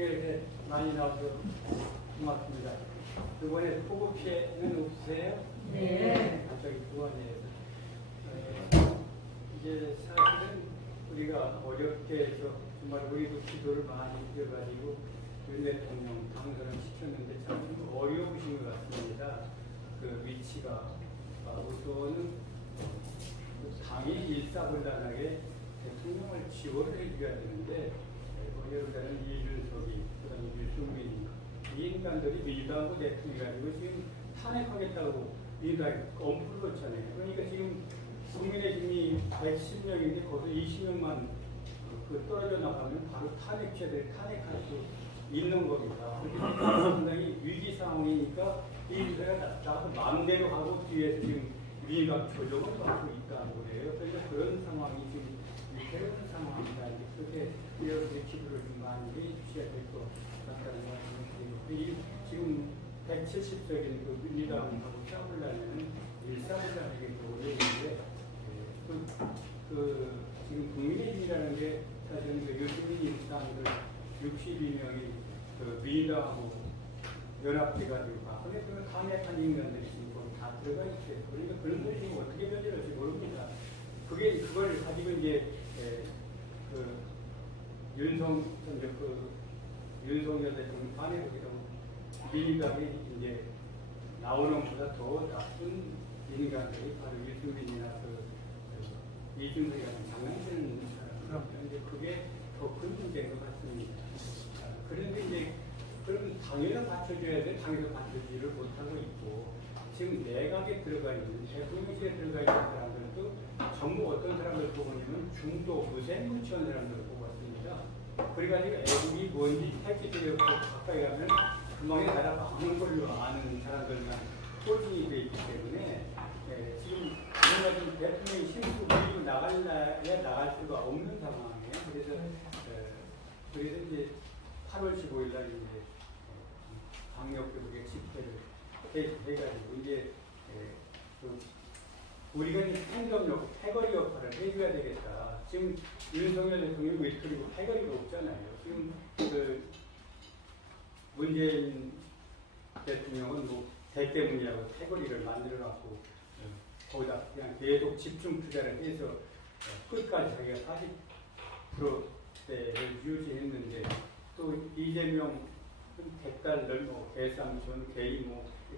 중에 이렇게 많이 나와서 고맙습니다. 이번에 폭우 피해는 없으세요? 네. 갑자기 구원이에요. 이제 사실은 우리가 어렵게 해서 정말 우리도 기도를 많이 해가지고 윤 대통령 당선을 시켰는데 참 어려우신 것 같습니다. 그 위치가 우선은 당이 일사불란하게 대통령을 지원을 해줘야 되는데 예를 이준석이 그다음에 유승민이 이 인간들이 민주당하고 대통령이가지고 지금 탄핵하겠다고 민주당이 엄포를 놓잖아요. 그러니까 지금 국민의힘이 110명인데 거기서 20명만 떨어져 나가면 바로 탄핵죄들 탄핵할 수 있는 겁니다. 상당히 위기 상황이니까 이준석이 나가서 마음대로 하고 뒤에서 지금 민주당 조정을 받고 있다고 그래요. 그러니까 그런 상황이 지금 위태로운 상황입니다. 그렇게 여러분들의 기도를 좀 많이 해주셔야 될 것 같다는 말씀을 드리고 지금 170석인 그 민주당하고 싸우려면 일사불란하게 어려운데 지금 국민의힘이라는 게 사실은 그 유승민 인사들 62명이 그 민주당하고 연합돼가지고 박근혜 때문에 탄핵한 인간들이 지금 거기 다 들어가 있어요. 그러니까 그런 분이 지금 어떻게 변질할지 모릅니다. 그걸 가지고 이제 윤석열 대통령 탄핵이라고 민주당이 이제 나오는 것보다 더 나쁜 인간들이 바로 유승민이나 이준석이 같은 장난치는 사람들인데 그게 더 큰 문제인 것 같습니다. 그런데 이제 그럼 당에서 받쳐줘야 돼 당에서 받쳐주지를 못하고 있고 지금 내각에 들어가 있는 대통령실에 들어가 있는 사람들도 전부 어떤 사람을 보고 있냐면 중도 무생무치한 사람들을 보고 왔습니다. 그래가지고 애국이 뭔지 택지들이 가까이 가면 금방에 날아가는 걸로 아는 사람들만 포진이 되어 있기 때문에 지금 지금 대통령이 신수 밀고 나갈 수가 없는 상황이에요. 그래서 이제 8월 15일 날 이제 강력교국의 집회를 해가지고 이제 우리가 이제 행정력, 패거리 역할을 해줘야 되겠다. 지금 윤석열 대통령이 왜 그리고 패거리가 없잖아요. 지금 문재인 대통령은 뭐 대때문이라고 패거리를 만들어갖고 거기다 그냥 계속 집중 투자를 해서 끝까지 자기가 40%대를 유지했는데 또 이재명 100달 넓고 대상전 개인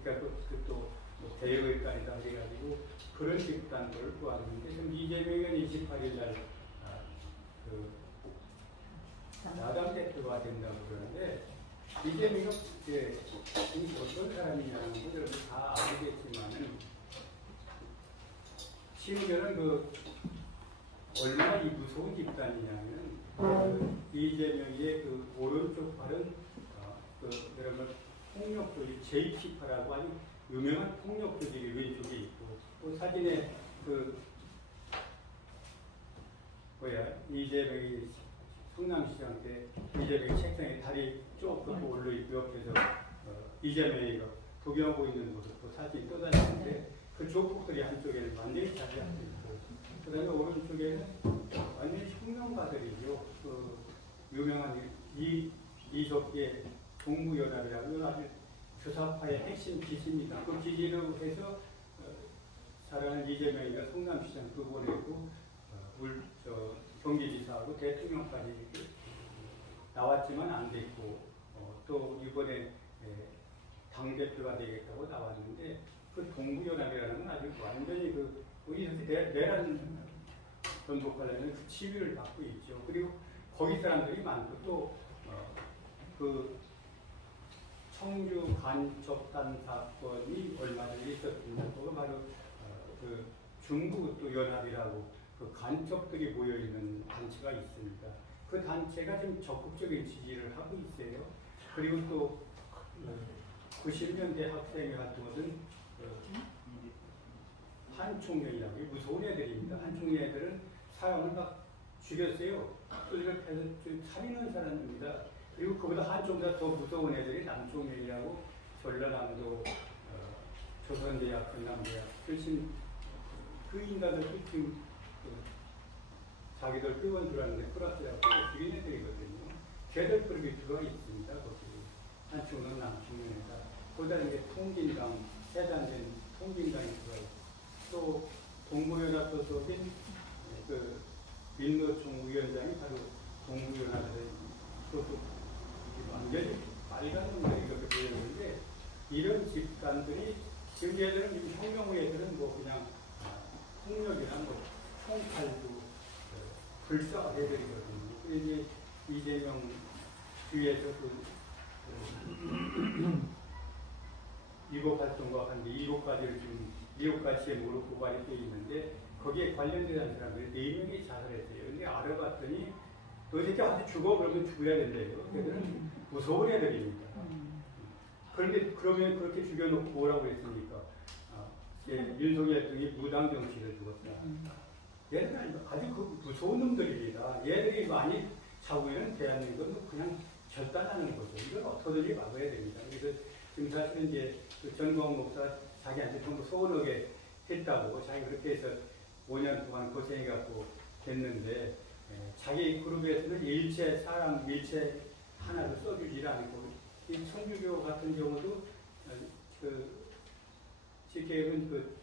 그러니까 또 대여일까지다 해가지고 그런 집단들을 도왔는데 지금 이재명은 28일 날 야당 대표가 된다고 그러는데 이재명은 어떤 사람이냐는 걸 여러분 다 알겠지만은 심지어는 얼마나 이 무서운 집단이냐면 이재명의 오른쪽 팔은 여러분 폭력조직 JT파라고 하는 유명한 폭력조직이 왼쪽에 있고 그 사진에 이재명이 성남시장 때 이재명이 책상에 다리 조금 올려 있고 옆에서 이재명이 구경하고 있는 모습 사진이 떠다니는데 그 조폭들이 한쪽에는 완전히 자리하고 있고 그 다음에 오른쪽에는 완전히 혁명가들이죠. 유명한 이석기의 동부연합이라는 아주 주사파의 핵심 기지입니다. 그 기지로 해서 잘하는 이재명이가 성남시장 두 번 했고 경기지사하고 대통령까지 나왔지만 안 됐고 또 이번에 당대표가 되겠다고 나왔는데 그 동부연합이라는 건 아주 완전히 이석기 내란 전복하려면 그 지위를 받고 있죠. 그리고 거기 사람들이 많고 또 청주 간첩단 사건이 얼마 전에 있었습니다. 그거 바로 중부 또 연합이라고 간첩들이 모여있는 단체가 있습니다. 그 단체가 좀 적극적인 지지를 하고 있어요. 그리고 또 90년대 학생회 같은 것은 한총련이라고 무서운 애들입니다. 한총련 애들은 사람을 막 죽였어요. 뚜드려 패서 살인한 사람입니다. 그리고 그보다 한쪽보다 더 무서운 애들이 남총련이라고 전라남도 조선대학, 경남대학 그 인간들도 지금 자기들 회원 들어왔는데 플러스라고 죽인 애들이거든요. 개들풀이 들어가 있습니다. 거기 한쪽은 남측면에다 그다음에 이제 통진당 해당된 통진당이 들어가 있고 또 동부연합 소속인 그 민노총 위원장이 바로 동부연합의 소속 완전히 빨간색으로 이렇게 보였는데 이런 집단들이 지금 얘들은 지금 혁명 후에들은 뭐 그냥 폭력이나 뭐 총칼도 불사해드리거든요. 이제 이재명 뒤에서 위법 활동과 관계 1호까지를 지금 1호까지의 모두 고발이 되어 있는데 거기에 관련된 사람들이 4명이 자살했어요. 근데 알아봤더니 너 진짜 아주 죽어 그러면 죽어야 된대요. 걔들은 무서운 애들입니다. 그런데 그러면 그렇게 죽여놓고 뭐라고 했습니까? 윤석열 등이 무당 정치를 죽었다. 얘들은 아주 무서운 놈들입니다. 얘들이 많이 잡으면 대한민국은 그냥 절단하는 거죠. 이걸 어떻게든지 막아야 됩니다. 그래서 지금 사실은 이제 그 전광 목사 자기한테 전부 소원하게 했다고 자기 그렇게 해서 5년 동안 고생해갖고 됐는데 자기 그룹에서는 사람 일체 하나도 써주질 않고 이 천주교 같은 경우도 지금은 그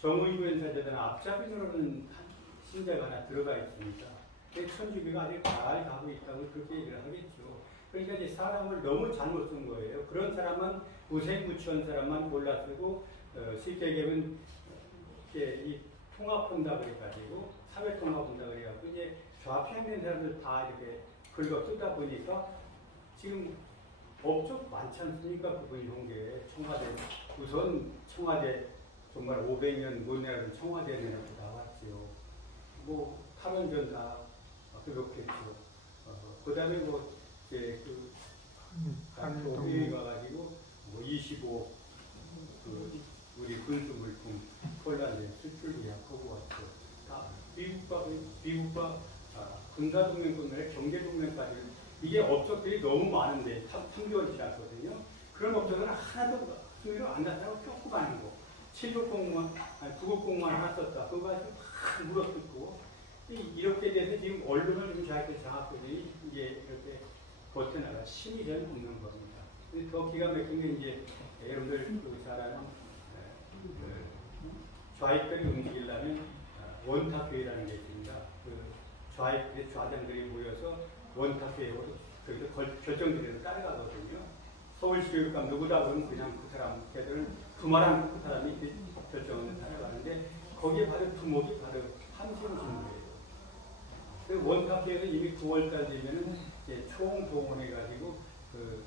정의구현사재단 앞잡이로는 신자가 하나 들어가 있습니다. 천주교가 아직 잘 가고 있다고 그렇게 얘기를 하겠죠. 그러니까 이제 사람을 너무 잘못 쓴 거예요. 그런 사람은 무색무취한 사람만 골라쓰고 쉽게 얘기하면 이 통합한다 그래가지고 사회통합한다 그래가지고 이제 좌편된 사람들 다 이렇게 긁어 쓰다 보니까 지금 업적 많지 않습니까? 그분이 홍게 청와대 우선 청와대 정말 500년 못 내라는 청와대 내라고 나왔죠. 뭐 탈원전 다 그렇겠죠. 그 다음에 뭐 이제 그 회의 가가지고 뭐 25 우리 군수물품 폴란드 수출 예약하고 왔죠. 다 미국과 군사동맹권의 경제동맹까지 이게 업적들이 너무 많은데 3개월 지났거든요. 그런 업적은 하나도 승리로 안 났다고 쫓고 가는 거. 7급 공무원, 9급 공무원 하나 썼다. 그거 가지고 막 물어뜯고 이렇게 돼서 지금 언론을 좀 자기들 장악들이 이제 이렇게 버텨나가 힘이 잘 없는 겁니다. 더 기가 막힌 게 이제 여러분들 잘 아는 좌익들이 움직이려면 원탁회의라는 게 있습니다. 그 좌익의 좌장들이 모여서 원탁회의로 거기서 결정들에서 따라가거든요. 서울시교육감 누구다 그러면 그냥 그 사람, 걔들은 그만한 그 사람이 결정을 따라가는데 거기에 바로 두목이 바로 한승진이에요. 그 원탁회에서 이미 9월달 되면은 이제 총동원해가지고 그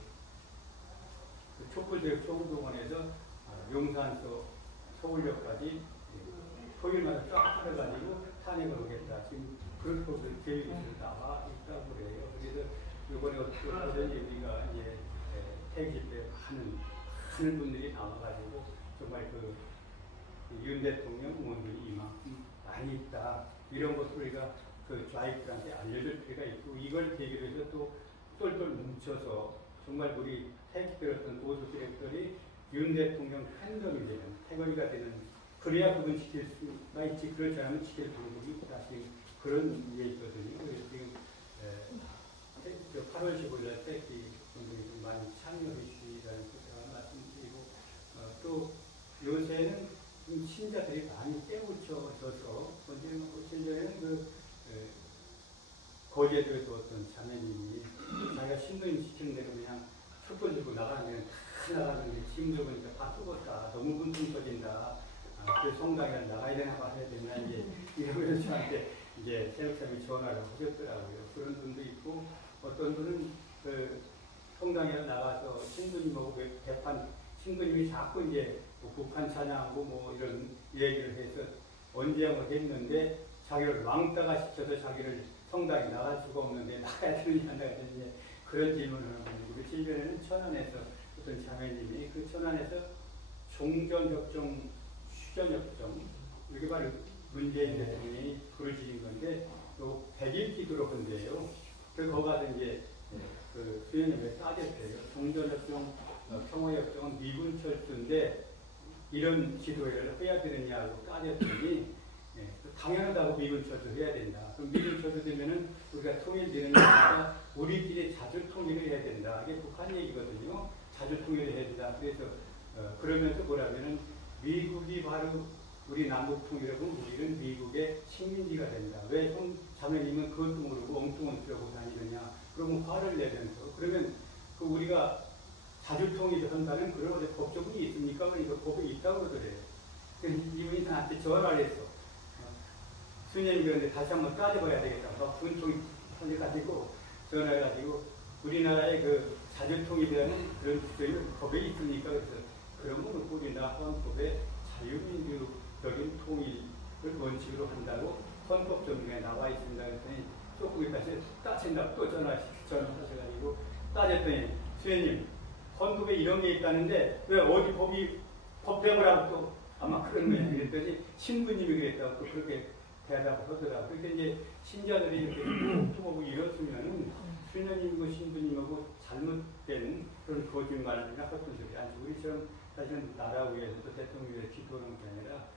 촛불제육 총동원해서 용산서 서울역까지 토요일마다 쫙 끊어가지고 탄핵을 하겠다. 지금 그런 계획이 나와 있다고 그래요. 그래서 이번에 어떤 우리가 이제 태극집회 많은 분들이 나와가지고 정말 윤 대통령 의원들이 이만큼 많이 있다. 이런 것을 우리가 그 좌익들한테 알려줄 필요가 있고 이걸 계기로 해서 또 똘똘 뭉쳐서 정말 우리 태극집회 어떤 보수 세력들이 윤 대통령 팬덤이 되는 태거리가 되는 그래야 그분 지킬 수가 있지 그렇지 않으면 지킬 방법이 없다. 그런 게 있거든요. 그래서 지금 8월 15일 태극기 분들이 많이 참여해 주시라는 것을 말씀드리고 또 요새는 좀 신자들이 많이 깨우쳐져서 언제는 거제도에서 어떤 자매님이 자기가 신부님 시키는 대로 그냥 촛불 들고 나가는 다 나가는데 짐도 보니까 다 썩었다. 너무 분통 터진다. 그 성당에 나가야 되나 말아야 되나 이제 이러면서 저한테 이제 새록새록 전화를 하셨더라고요. 그런 분도 있고 어떤 분은 그 성당에 나가서 신부님하고 대판 신부님이 자꾸 이제 뭐 북한 찬양하고 뭐 이런 얘기를 해서 언쟁을 했는데 자기를 왕따가 시켜서 자기를 성당에 나갈 수가 없는데 나가야 되느냐 안 나가야 그런 질문을 하는 분이고 우리 질변에는 천안에서 어떤 자매님이 그 천안에서 종전협정 휴전협정 이게 바로 문재인 대통령이 부르짖은 건데 또 100일 기도로 한대요. 그래서 거기 가서 이제 그 수행님에 따졌대요. 종전협정, 평화협정은 미군 철수인데 이런 기도회를 해야 되느냐고 따졌더니 예, 당연하다고 미군처도 해야 된다. 그럼 미군처도 되면은 우리가 통일되는 게 아니라 우리끼리 자주 통일을 해야 된다. 이게 북한 얘기거든요. 자주 통일을 해야 된다. 그래서 그러면서 뭐라면은 미국이 바로 우리 남북 통일하고 우리는 미국의 식민지가 된다. 왜 형 자매님은 그것도 모르고 엉뚱한 소리 하고 다니느냐. 그러면 화를 내면서 그러면 그 우리가 자주 통일을 한다는 그런 어디 법조문이 있습니까? 그러니까 법이 있다고 그러더래요. 이분이 나한테 전화를 했어. 수녀님 그런데 다시 한번 따져봐야 되겠다. 막 분통이 가지고 전화해가지고 우리나라의 그 자주통일이라는 그런 법에 있습니까? 그래서 그런 거는 우리나라 헌법에 자유민주적인 통일을 원칙으로 한다고 헌법 전문에 나와 있습니다. 그랬더니 조금 있다 따진다 또 전화하셔가지고 따졌더니 수녀님 헌법에 이런 게 있다는데 왜 어디 법대을 하고 또 아마 그런 거야. 그랬더니 신부님이 그랬다고 또 그렇게 대답을 하더라고요. 그러니까 이제 신자들이 이렇게 통보고 이렇으면은 수녀님하고 신부님하고 잘못된 그런 거짓말이나 헛된 소리 아니죠. 우리처럼 사실은 나라 위해서도 대통령 위해서 기도하는 게 아니라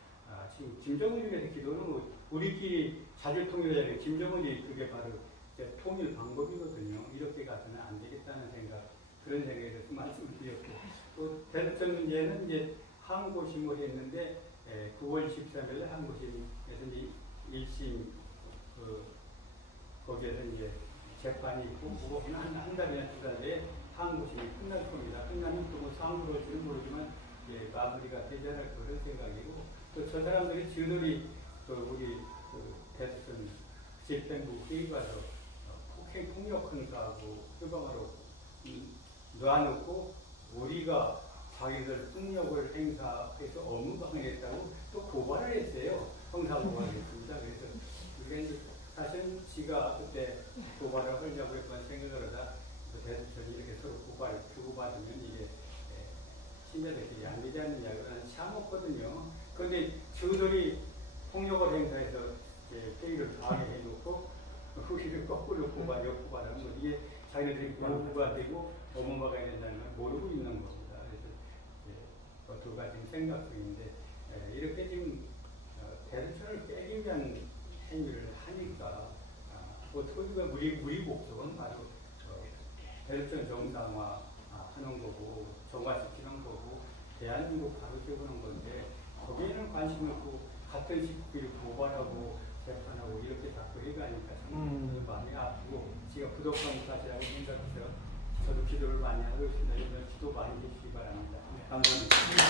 지금 김정은이 위해서 기도는 우리끼리 자주 통일해야 돼. 김정은이 그게 바로 통일 방법이거든요. 이렇게 가서는 안 되겠다는 생각, 그런 생각에 대해서 말씀을 드렸고, 또 대북전 문제는 이제 항고심을 했는데 9월 13일 항고심에서 이제 1심 거기에서 이제 재판이 있고 그거 한 달이나 두 달에 항고심이 끝날 겁니다. 끝나면 또 뭐 상으로 올지는 모르지만 마무리가 되지 않을 그런 생각이고, 또 저 사람들이 지들이 우리 대선 집행부 회의가서 폭행 폭력 행사하고 휴방으로 놔놓고 우리가 자기들 폭력을 행사해서 업무방해했다고 또 고발을 했어요. 형사고발을 했습니다. 그래서 우리가 이제 사실 지가 그때 고발을 하려고 했던 생각을 하다 대통령이 이렇게 서로 주고받으면 이게 신자들끼리 안 되지 않느냐 그러는 참 없거든요. 그런데 저들이 폭력을 행사해서 회의를 방해해놓고 우리를 거꾸로 역고발하면 이게 자기네들이 보호가 되고 업무방해가 된다는 걸 모르고 있는 겁니다. 그래서 두 가지 생각 중인데 이렇게 지금 대선을 빼기 위한 행위를 하니까 어떻게 보면 우리 목적은 바로 대선 정상화 하는 거고 정화시키는 거고 대한민국 바로 세우는 건데 거기에는 관심 없고 같은 식구끼리 고발하고 재판하고 이렇게 자꾸 해가니까 참 많이 아프고 제가 부족한 사실이라고 생각해서 저도 기도를 많이 하고 있습니다. 기도 많이 해주시기 바랍니다. 감사합니다.